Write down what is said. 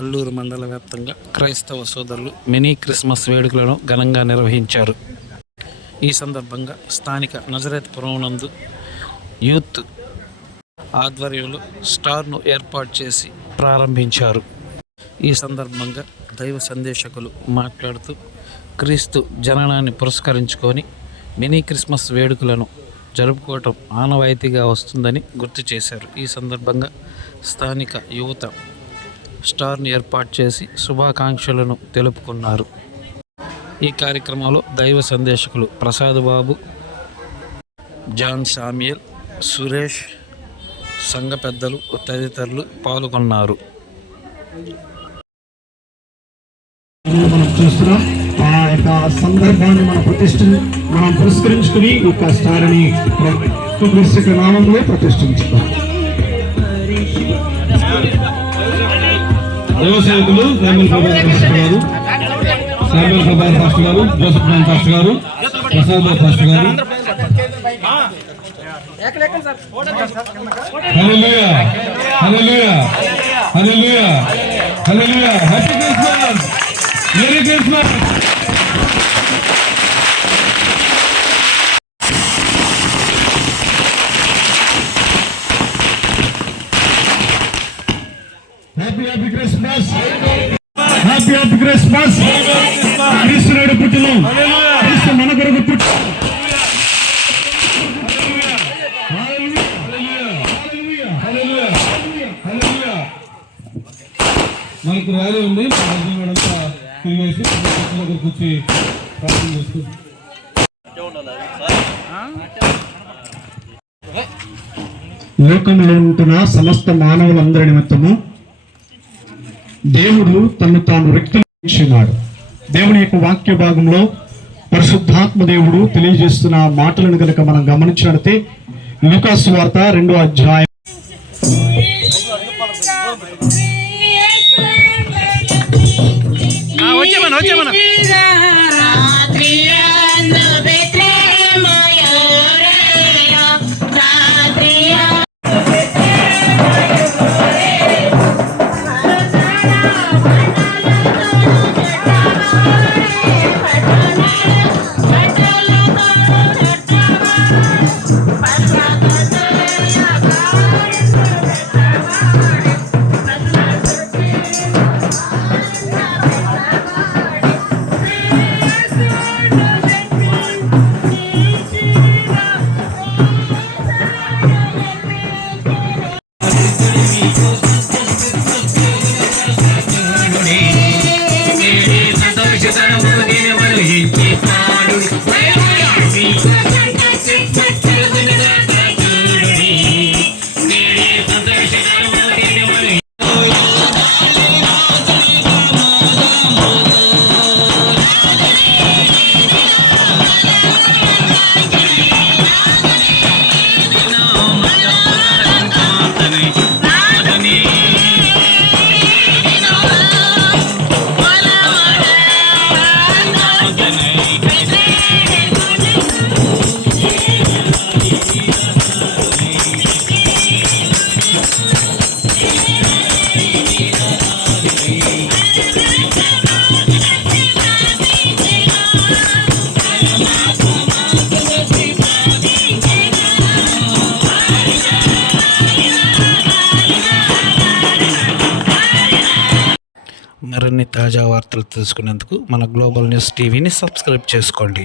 అల్లూరు మండల వ్యాప్తంగా క్రైస్తవ సోదరులు మినీ క్రిస్మస్ వేడుకలను ఘనంగా నిర్వహించారు. ఈ సందర్భంగా స్థానిక నజరేత్పురం నందు యూత్ ఆధ్వర్యంలో స్టార్ను ఏర్పాటు చేసి ప్రారంభించారు. ఈ సందర్భంగా దైవ సందేశకులు మాట్లాడుతూ క్రీస్తు జననాన్ని పురస్కరించుకొని మినీ క్రిస్మస్ వేడుకలను జరుపుకోవటం ఆనవాయితీగా వస్తుందని గుర్తు చేశారు. ఈ సందర్భంగా స్థానిక యువత స్టార్ని ఏర్పాటు చేసి శుభాకాంక్షలను తెలుపుకున్నారు. ఈ కార్యక్రమంలో దైవ సందేశకులు ప్రసాద్ బాబు జాన్ సామ్యల్ సురేష్ సంఘ పెద్దలు తదితరులు పాల్గొన్నారు. మనం చూస్తున్నాం. ఆ యొక్క సందర్భాన్ని మనం ప్రతిష్ఠ మనం పురస్కరించుకుని ఒక యొక్క స్టార్ని నామంలో ప్రతిష్ఠించుతాం దైవ సేవకులు శామ్యుల్ ప్రభాకర్ పాస్టర్ గారు శామ్యుల్ ప్రభాకర్ పాస్టర్ గారు జోసఫ్ నారాయణ పాస్టర్ గారు ప్రసాద్ బాబు పాస్టర్ గారు Hallelujah! Hallelujah! Hallelujah! Hallelujah! Happy Christmas! Merry Christmas! Happy happy Christmas happy happy Christmas క్రీస్తు నాడు పుట్టిన. క్రీస్తు మన కొరకు పుట్టి హల్లెలూయా హల్లెలూయా మనకు ర్యాలీ ఉంది తిరిగేసి దగ్గరకు వచ్చి ప్రార్థన చేసుకుంటాం లోకంలో ఉంటున్న సమస్త మానవులందరి నిమిత్తము దేవుడు తను తాను రెక్కించినాడు దేవుని యొక్క వాక్య భాగంలో పరిశుద్ధాత్మ దేవుడు తెలియజేస్తున్న మాటలను కనుక మనం గమనించినట్లయితే లూకాసు వార్త రెండో అధ్యాయం. వచ్చేమన్నా వచ్చేమన్నా? మరిన్ని తాజా వార్తలు తెలుసుకునేందుకు మన గ్లోబల్ న్యూస్ టీవీని సబ్స్క్రైబ్ చేసుకోండి.